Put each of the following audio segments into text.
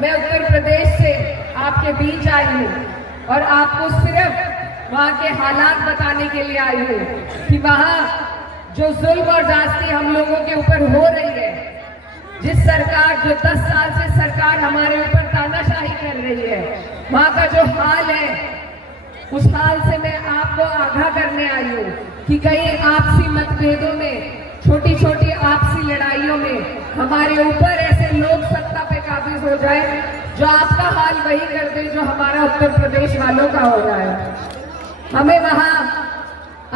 मैं उत्तर प्रदेश से आपके बीच आई हूँ और आपको सिर्फ वहाँ के हालात बताने के लिए आई हूँ कि वहाँ जो जुल्म और जास्ती हम लोगों के ऊपर हो रही है, जिस सरकार जो 10 साल से सरकार हमारे ऊपर तानाशाही कर रही है, वहाँ का जो हाल है, उस हाल से मैं आपको आगाह करने आई हूँ कि कहीं आपसी मतभेदों में, छोटी छोटी आपसी लड़ाइयों में हमारे ऊपर ऐसे लोग सत्ता पे काबिज हो जाए जो आपका हाल वही कर दे जो हमारा उत्तर प्रदेश वालों का हो रहा है। हमें वहाँ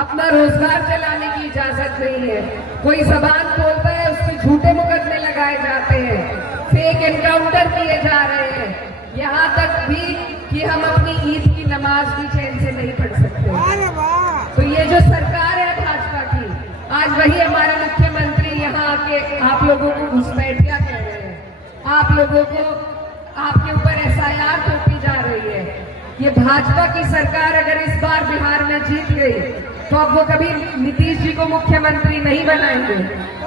अपना रोजगार चलाने की इजाजत नहीं है। कोई जबान खोलता है, उस पर झूठे मुकदमे लगाए जाते हैं, फेक एनकाउंटर किए जा रहे हैं, यहाँ तक भी कि हम अपनी ईद की नमाज भी चैन से नहीं पढ़ सकते। तो ये जो सरकार है भाजपा की, आज वही हमारे मुख्यमंत्री यहाँ आके आप लोगों को घुसपैठिया कह रहे हैं, आप लोगों को आपके ऊपर SIR थोपी जा रही है। ये भाजपा की सरकार अगर इस बार बिहार में जीत गई तो अब वो कभी नीतीश जी को मुख्यमंत्री नहीं बनाएंगे,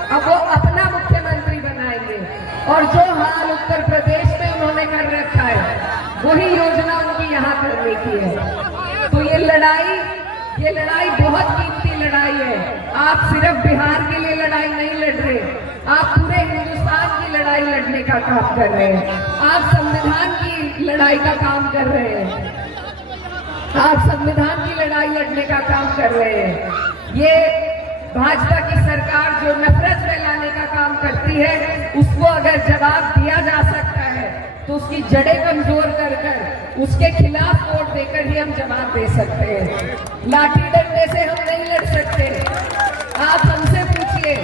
अब वो अपना मुख्यमंत्री बनाएंगे। और जो हाल उत्तर प्रदेश में उन्होंने कर रखा है, वही योजना उनकी यहाँ करने की है। तो ये लड़ाई बहुत कीमती लड़ाई है। आप सिर्फ बिहार के लिए लड़ाई नहीं लड़ रहे, आप पूरे हिंदुस्तान की लड़ाई लड़ने का काम कर रहे हैं। आप संविधान की लड़ाई का काम कर रहे हैं, आप संविधान की लड़ाई लड़ने का काम कर रहे हैं। ये भाजपा की सरकार जो नफरत फैलाने का काम करती है, उसको अगर जवाब दिया जा सकता है तो उसकी जड़ें कमजोर कर उसके खिलाफ वोट देकर ही हम जवाब दे सकते हैं। लाठी डंडे से हम नहीं लड़ सकते। आप हमसे पूछिए,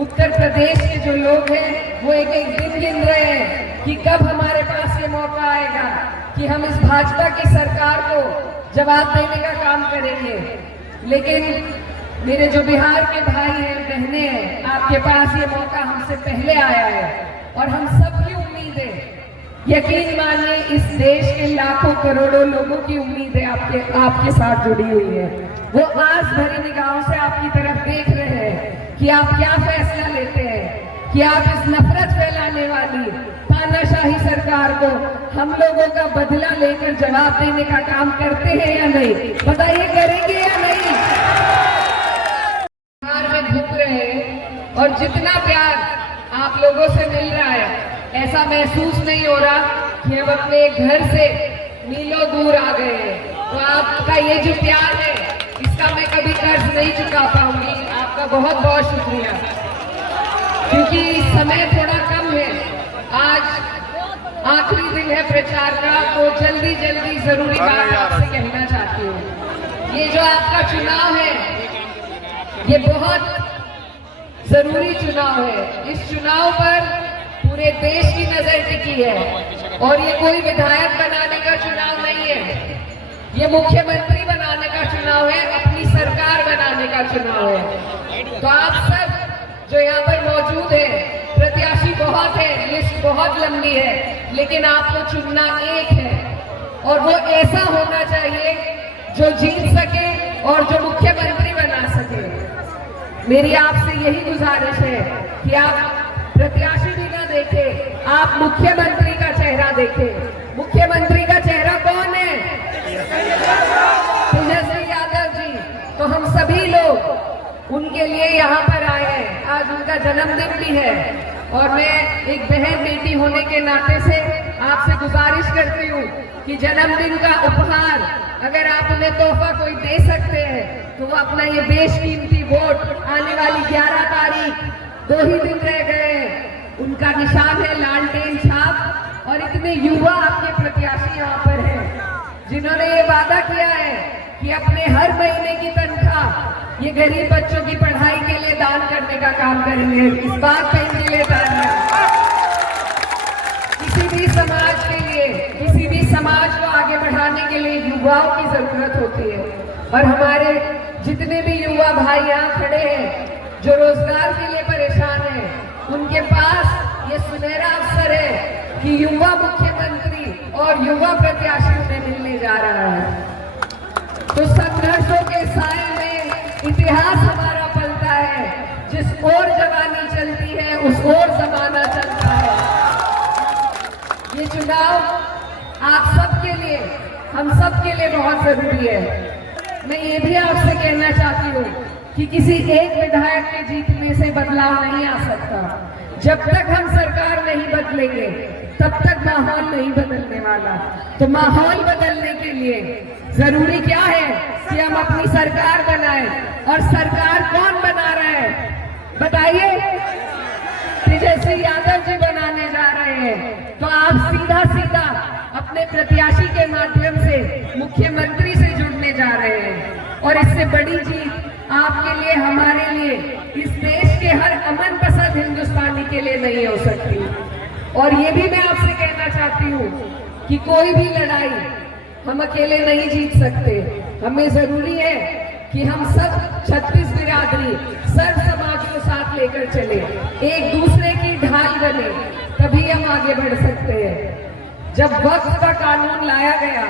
उत्तर प्रदेश के जो लोग हैं वो एक एक दिन गिन रहे हैं कि कब हमारे पास ये मौका आएगा कि हम इस भाजपा की सरकार को जवाब देने का काम करेंगे। लेकिन मेरे जो बिहार के भाई हैं, बहनें हैं, आपके पास ये मौका हमसे पहले आया है और हम सबकी उम्मीदें, यकीन मानिए इस देश के लाखों करोड़ों लोगों की उम्मीदें आपके साथ जुड़ी हुई है। वो आस भरी निगाहों से आपकी तरफ देख रहे हैं कि आप क्या फैसला लेते हैं, कि आप इस नफरत फैलाने वाली तानाशाही सरकार को हम लोगों का बदला लेकर जवाब देने का काम करते हैं या नहीं। बताइए, करेंगे या नहीं? बिहार में घूम रहे हैं और जितना प्यार आप लोगों से मिल रहा है, ऐसा महसूस नहीं हो रहा कि हम अपने घर से मीलों दूर आ गए हैं। तो आपका ये जो प्यार है, इसका मैं कभी कर्ज नहीं चुका पाऊंगी। आपका बहुत बहुत शुक्रिया। क्योंकि समय थोड़ा कम है, आज आखिरी दिन है प्रचार का, तो जल्दी जल्दी जरूरी बात आपसे कहना चाहती हूँ। ये जो आपका चुनाव है, ये बहुत जरूरी चुनाव है। इस चुनाव पर पूरे देश की नजर टिकी है और ये कोई विधायक बनाने का चुनाव नहीं है, ये मुख्यमंत्री बनाने का चुनाव है, अपनी सरकार बनाने का चुनाव है। तो आप सब जो यहाँ पर मौजूद है, प्रत्याशी बहुत है, लिस्ट बहुत लंबी है, लेकिन आपको चुनना एक है और वो ऐसा होना चाहिए जो जीत सके और जो मुख्यमंत्री बना सके। मेरी आपसे यही गुजारिश है कि आप प्रत्याशी भी ना देखे, आप मुख्यमंत्री का चेहरा देखें। मुख्यमंत्री का चेहरा कौन है? तेजस्वी यादव जी। तो हम सभी लोग उनके लिए यहाँ पर आए हैं। आज उनका जन्मदिन भी है और मैं एक बहन बेटी होने के नाते से आपसे गुजारिश करती हूँ कि जन्मदिन का उपहार अगर आप उन्हें तोहफा कोई दे सकते हैं तो वो अपना ये बेशकीमती वोट, आने वाली 11 तारीख, 2 ही दिन रह गए हैं, उनका निशान है लालटेन छाप। और इतने युवा आपके प्रत्याशी यहाँ पर हैं जिन्होंने ये वादा किया है कि अपने हर महीने की तनख्वाह ये गरीब बच्चों की पढ़ाई के लिए दान करने का काम करेंगे। इस बात पे इनके लिए तालियां। किसी भी समाज के लिए, किसी भी समाज को आगे बढ़ाने के लिए युवाओं की जरूरत होती है और हमारे जितने भी युवा भाई यहाँ खड़े हैं जो रोजगार के लिए परेशान हैं, उनके पास ये सुनहरा अवसर है कि युवा मुख्यमंत्री और युवा प्रत्याशी उन्हें मिलने जा रहा है। तो संघर्षों के साए में इतिहास हमारा पलता है, जिस ओर जवानी चलती है उस ओर जमाना चलता है। ये चुनाव आप सबके लिए, हम सबके लिए बहुत जरूरी है। मैं ये भी आपसे कहना चाहती हूँ कि किसी एक विधायक के जीतने से बदलाव नहीं आ सकता। जब तक हम सरकार नहीं बदलेंगे तब तक माहौल नहीं बदलने वाला। तो माहौल बदलने के लिए जरूरी क्या है कि हम अपनी सरकार बनाएं। और सरकार कौन बना रहा है बताइए? तेजस्वी यादव जी बनाने जा रहे हैं। तो आप सीधा सीधा अपने प्रत्याशी के माध्यम से मुख्यमंत्री से जुड़ने जा रहे हैं। और इससे बड़ी जीत आपके लिए, हमारे लिए, इस देश के हर अमन पसंद हिंदुस्तानी के लिए नहीं हो सकती। और ये भी मैं आपसे कहना चाहती हूँ कि कोई भी लड़ाई हम अकेले नहीं जीत सकते। हमें जरूरी है कि हम सब 36 बिरादरी, सर्व समाज को साथ लेकर चले, एक दूसरे की ढाल बने, तभी हम आगे बढ़ सकते हैं। जब वक्फ का कानून लाया गया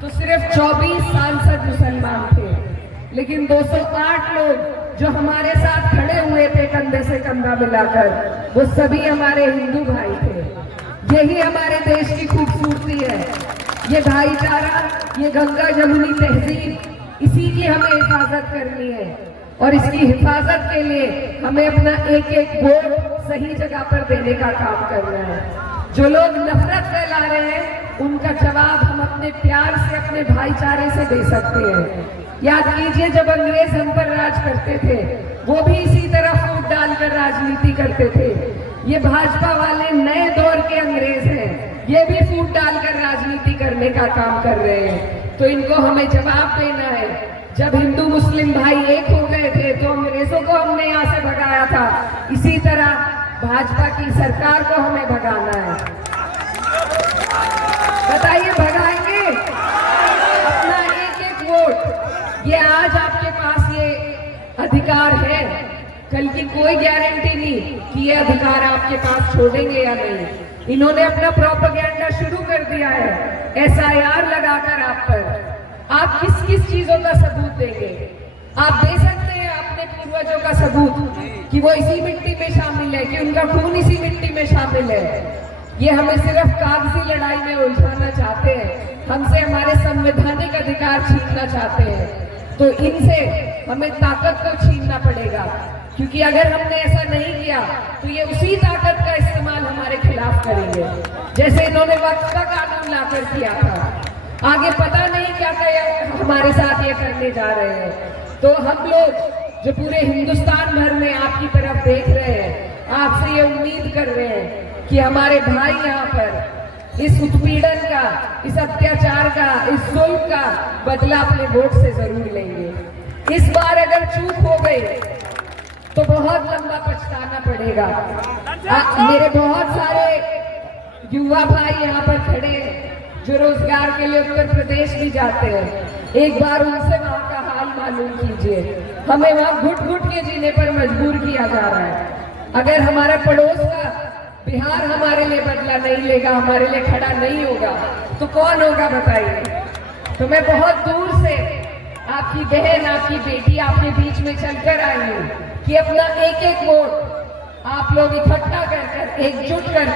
तो सिर्फ 24 सांसद मुसलमान थे, लेकिन 208 लोग जो हमारे साथ खड़े हुए थे कंधे से कंधा मिलाकर, वो सभी हमारे हिंदू भाई थे। यही हमारे देश की खूबसूरती है, ये भाईचारा, ये गंगा जमुनी तहजीब, इसी की हमें हिफाजत करनी है। और इसकी हिफाजत के लिए हमें अपना एक एक वोट सही जगह पर देने का काम करना है। जो लोग नफरत फैला रहे हैं उनका जवाब हम अपने प्यार से, अपने भाईचारे से दे सकते हैं। याद कीजिए, जब अंग्रेज हम पर राज करते थे वो भी इसी तरह फूट डालकर राजनीति करते थे। ये भाजपा वाले नए दौर के अंग्रेज हैं, ये भी फूट डालकर राजनीति करने का काम कर रहे हैं। तो इनको हमें जवाब देना है। जब हिंदू मुस्लिम भाई एक हो गए थे तो अंग्रेजों को हमने यहाँ से भगाया था, इसी तरह भाजपा की सरकार को हमें भगाना है। बताइए, भगाएंगे? अपना एक एक वोट, ये आज आपके पास ये अधिकार है, कल की कोई गारंटी नहीं कि ये अधिकार आपके पास छोड़ेंगे या नहीं। इन्होंने अपना प्रोपेगेंडा शुरू कर दिया है, SIR लगाकर आप पर। आप किस किस चीजों का सबूत देंगे? आप दे सकते हैं अपने पूर्वजों का सबूत कि वो इसी मिट्टी में शामिल है, कि उनका खून इसी मिट्टी में शामिल है। ये हमें सिर्फ कागजी लड़ाई में उलझाना चाहते हैं, हमसे हमारे संवैधानिक अधिकार छीनना चाहते हैं। तो इनसे हमें ताकत को छीनना पड़ेगा, क्योंकि अगर हमने ऐसा नहीं किया तो ये उसी ताकत का इस्तेमाल हमारे खिलाफ करेंगे, जैसे इन्होंने वक्फ का कानून लाकर किया था। आगे पता नहीं क्या क्या हमारे साथ ये करने जा रहे हैं। तो हम लोग जो पूरे हिंदुस्तान भर में आपकी तरफ देख रहे हैं, आपसे ये उम्मीद कर रहे हैं कि हमारे भाई यहाँ पर इस उत्पीड़न का, इस अत्याचार का, इस जुल्म का बदला अपने वोट से जरूर लेंगे। इस बार अगर चूक हो गई तो बहुत लंबा पछताना पड़ेगा। मेरे बहुत सारे युवा भाई यहाँ पर खड़े हैं जो रोजगार के लिए उत्तर प्रदेश भी जाते हैं। एक बार उनसे वहाँ का हाल मालूम कीजिए। हमें वहाँ घुट घुट के जीने पर मजबूर किया जा रहा है। अगर हमारा पड़ोस का बिहार हमारे लिए बदला नहीं लेगा, हमारे लिए खड़ा नहीं होगा, तो कौन होगा बताइए? तो मैं बहुत दूर से आपकी बहन, आपकी बेटी आपके बीच में चलकर आई हूँ कि अपना एक एक वोट आप लोग इकट्ठा कर, एकजुट कर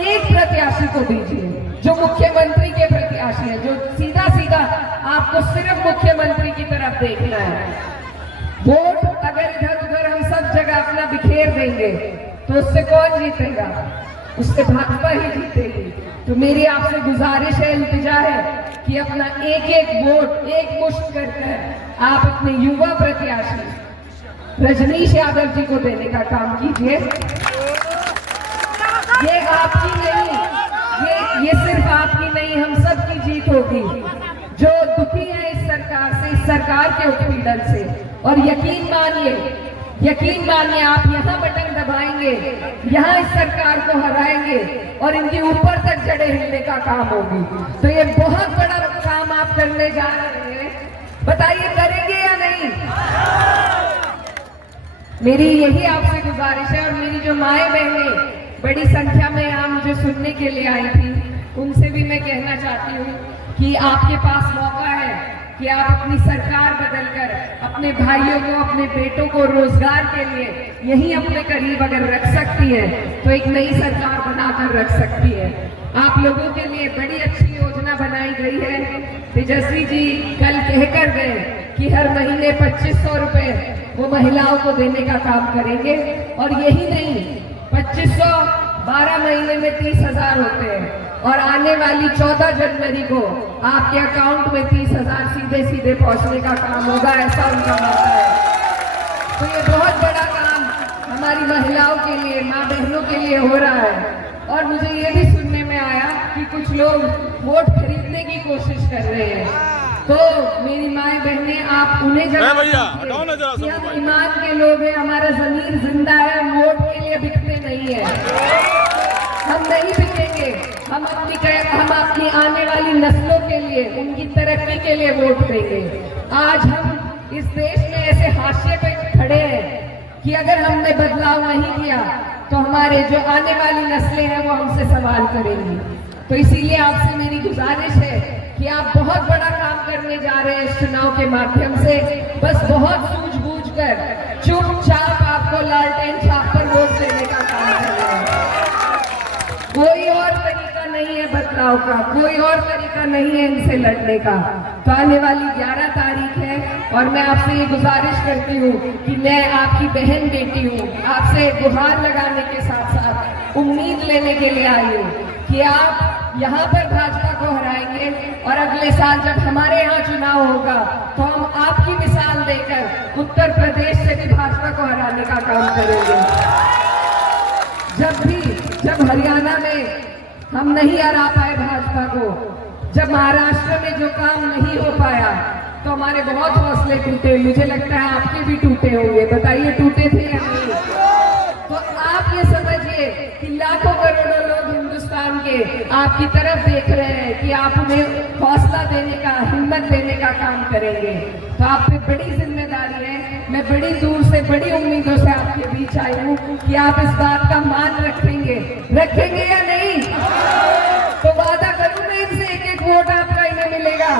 एक प्रत्याशी को दीजिए जो मुख्यमंत्री के प्रत्याशी है, जो सीधा सीधा आपको सिर्फ मुख्यमंत्री की तरफ देखना है। वोट अगर इधर उधर हम सब जगह अपना बिखेर देंगे तो उससे कौन जीतेगा? उससे भाजपा ही जीतेगी। तो मेरी आपसे गुजारिश है, इल्तिजा है कि अपना एक एक वोट एक मुश्त कर आप अपने युवा प्रत्याशी रजनीश यादव जी को देने का काम कीजिए। ये आपकी नहीं, ये सिर्फ आपकी नहीं, हम सब की जीत होगी जो दुखी है इस सरकार से, इस सरकार के उत्पीड़न से। और यकीन मानिए आप यहाँ बटन दबाएंगे, यहाँ इस सरकार को हराएंगे और इनके ऊपर तक जड़े हिलने का काम होगी। तो ये बहुत बड़ा काम आप करने जा रहे हैं, बताइए करेंगे या नहीं? मेरी यही आपसे गुजारिश है। और मेरी जो माएँ बहनें बड़ी संख्या में यहाँ मुझे सुनने के लिए आई थी, उनसे भी मैं कहना चाहती हूँ कि आपके पास मौका है कि आप अपनी सरकार बदलकर अपने भाइयों को, अपने बेटों को रोजगार के लिए यहीं अपने करीब अगर रख सकती है तो एक नई सरकार बनाकर रख सकती है। आप लोगों के लिए बड़ी अच्छी योजना बनाई गई है। तेजस्वी जी कल कहकर गए कि हर महीने 2500 रुपए वो महिलाओं को देने का काम करेंगे, और यही नहीं 2500 12 महीने में 30,000 होते हैं, और आने वाली 14 जनवरी को आपके अकाउंट में 30,000 सीधे सीधे पहुंचने का काम होगा, ऐसा उनका वादा है। तो ये बहुत बड़ा काम हमारी महिलाओं के लिए, माँ बहनों के लिए हो रहा है। और मुझे ये भी सुनने में आया कि कुछ लोग वोट खरीदने की कोशिश कर रहे हैं। तो मेरी माए बहनें, आप उन्हें जवाब कि हम ईमान के लोग हैं, हमारा ज़मीर जिंदा है, हम वोट के लिए बिकते नहीं है, हम नहीं बिकेंगे। हम अपनी आने वाली नस्लों के लिए, उनकी तरक्की के लिए वोट देंगे। आज हम इस देश में ऐसे हाशिए पे खड़े हैं कि अगर हमने बदलाव नहीं किया तो हमारे जो आने वाली नस्लें हैं वो हमसे सवाल करेंगी। तो इसीलिए आपसे मेरी गुजारिश है कि आप बहुत बड़ा काम करने जा रहे हैं इस चुनाव के माध्यम से। बस बहुत सूझबूझ कर चुपचाप आपको लालटेन छाप पर वोट देने का काम करना है। कोई और तरीका नहीं है बदलाव का, कोई और तरीका नहीं है इनसे लड़ने का। तो आने वाली 11 तारीख है, और मैं आपसे ये गुजारिश करती हूँ कि मैं आपकी बहन बेटी हूँ, आपसे गुहार लगाने के साथ साथ उम्मीद लेने के लिए आई हूँ कि आप यहाँ पर भाजपा को हराएंगे, और अगले साल जब हमारे यहाँ चुनाव होगा तो हम आपकी मिसाल देकर उत्तर प्रदेश से भी भाजपा को हराने का काम करेंगे। जब हरियाणा में हम नहीं हरा पाए भाजपा को, जब महाराष्ट्र में जो काम नहीं हो पाया, तो हमारे बहुत हौसले टूटे। मुझे लगता है आपके भी टूटे होंगे, बताइए टूटे थे या नहीं? तो आप ये समझिए कि लाखों करोड़ों लोग हिंदुस्तान के आपकी तरफ देख रहे हैं कि आप उन्हें हौसला देने का, हिम्मत देने का काम करेंगे। तो आप पे बड़ी जिम्मेदारी है। मैं बड़ी दूर से, बड़ी उम्मीदों से आपके बीच आई हूँ कि आप इस बात का मान रखेंगे या नहीं? तो वादा करूँ मैं इनसे, एक एक वोट आपका इन्हें मिलेगा।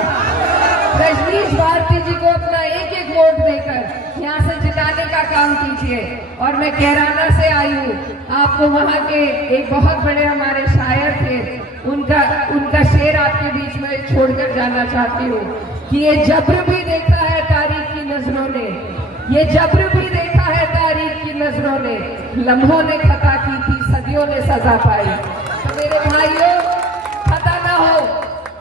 रजनीश भारती जी को अपना एक एक वोट देकर यहाँ से जिताने का काम कीजिए। और मैं कैराना से आई हूँ, आपको वहाँ के एक बहुत बड़े हमारे शायर थे, उनका शेर आपके बीच में छोड़कर जाना चाहती हूँ कि ये जब्र भी देखा है तारीख की नजरों ने, ये जब्र भी देखा है तारीख की नजरों ने, लम्हों ने खता की थी, सदियों ने सजा पाई। तो मेरे भाइयों, खता ना हो,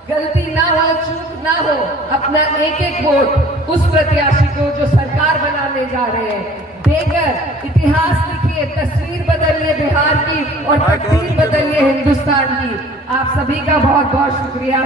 गलती ना हो, चूक ना हो, अपना एक एक वोट उस प्रत्याशी को जो सरकार बनाने जा रहे हैं देकर इतिहास लिखिए, तस्वीर बदलिए बिहार की और तकदीर बदलिए हिंदुस्तान की। आप सभी का बहुत बहुत शुक्रिया।